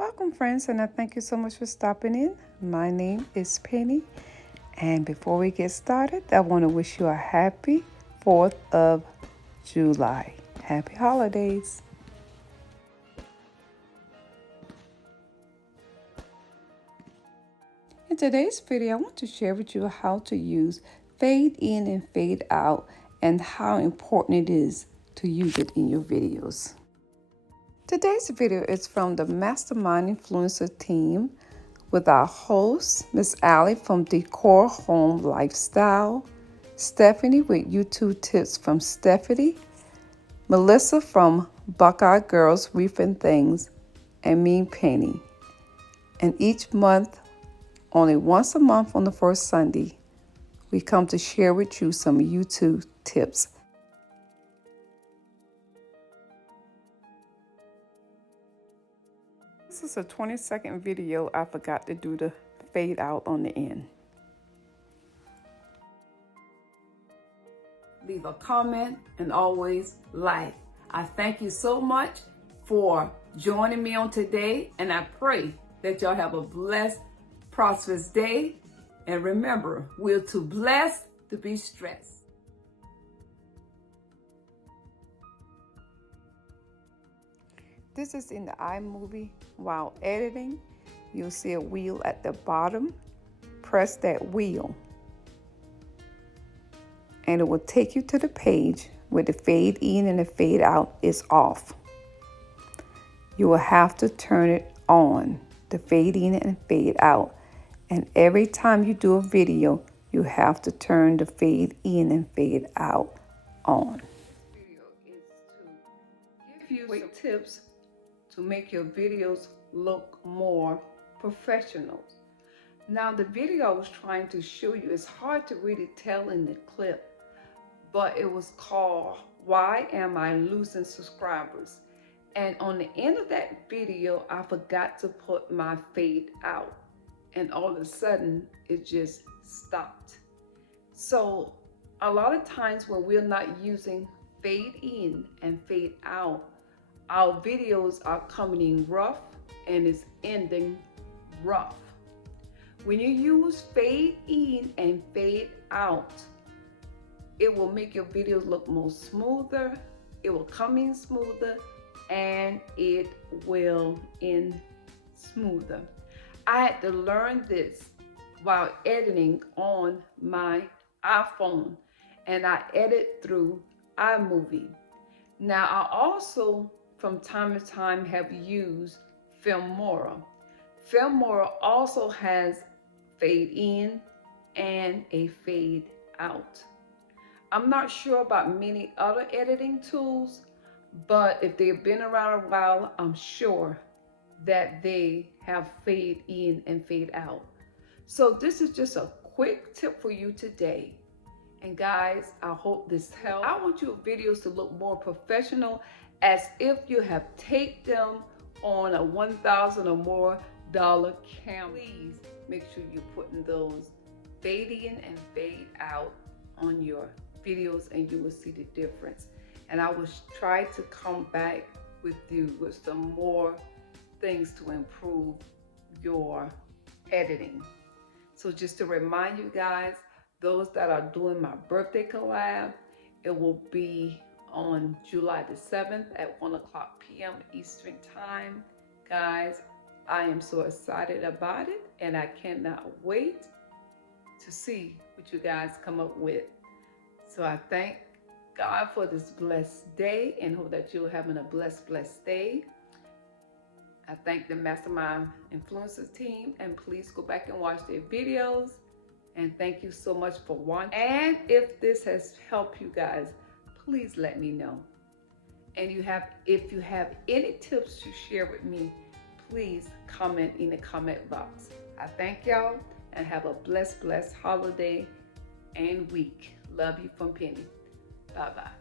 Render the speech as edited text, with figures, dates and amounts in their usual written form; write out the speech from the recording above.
Welcome, friends, and I thank you so much for stopping in. My name is Penny, and before we get started, I want to wish you a happy 4th of July. Happy holidays. In today's video, I want to share with you how to use fade in and fade out and how important it is to use it in your videos. Today's video is from the Mastermind Influencer Team with our host, Miss Allie from Decor Home Lifestyle, Stephanie with YouTube Tips from Stephanie, Melissa from Buckeye Girls Reefing Things, and me, Penny. And each month, only once a month on the first Sunday, we come to share with you some YouTube tips. This is a 20-second video. I forgot to do the fade out on the end. Leave a comment and always like. I thank you so much for joining me on today, and I pray that y'all have a blessed, prosperous day. And remember, we're too blessed to be stressed. This is in the iMovie. While editing, you'll see a wheel at the bottom. Press that wheel, and it will take you to the page where the fade in and the fade out is off. You will have to turn it on, the fade in and fade out. And every time you do a video, you have to turn the fade in and fade out on. This video is to give you quick tips to make your videos look more professional. Now, the video I was trying to show you, it's hard to really tell in the clip, but it was called Why Am I Losing Subscribers? And on the end of that video, I forgot to put my fade out, and all of a sudden it just stopped. So a lot of times when we're not using fade in and fade out, our videos are coming in rough and it's ending rough. When you use fade in and fade out, it will make your videos look more smoother, it will come in smoother, and it will end smoother. I had to learn this while editing on my iPhone, and I edit through iMovie. Now, I also from time to time have used Filmora. Filmora also has fade in and a fade out. I'm not sure about many other editing tools, but if they've been around a while, I'm sure that they have fade in and fade out. So this is just a quick tip for you today. And guys, I hope this helps. I want your videos to look more professional, as if you have taped them on a $1,000 or more camera. Please make sure you're putting those fade in and fade out on your videos, and you will see the difference. And I will try to come back with you with some more things to improve your editing. So just to remind you guys, those that are doing my birthday collab, it will be on July the 7th at 1 p.m. Eastern Time. Guys, I am so excited about it, and I cannot wait to see what you guys come up with. So I thank God for this blessed day and hope that you're having a blessed day. I thank the Mastermind Influencers Team, and please go back and watch their videos. And thank you so much for watching. And if this has helped you guys, please let me know. And if you have any tips to share with me, please comment in the comment box. I thank y'all and have a blessed holiday and week. Love you from Penny. Bye-bye.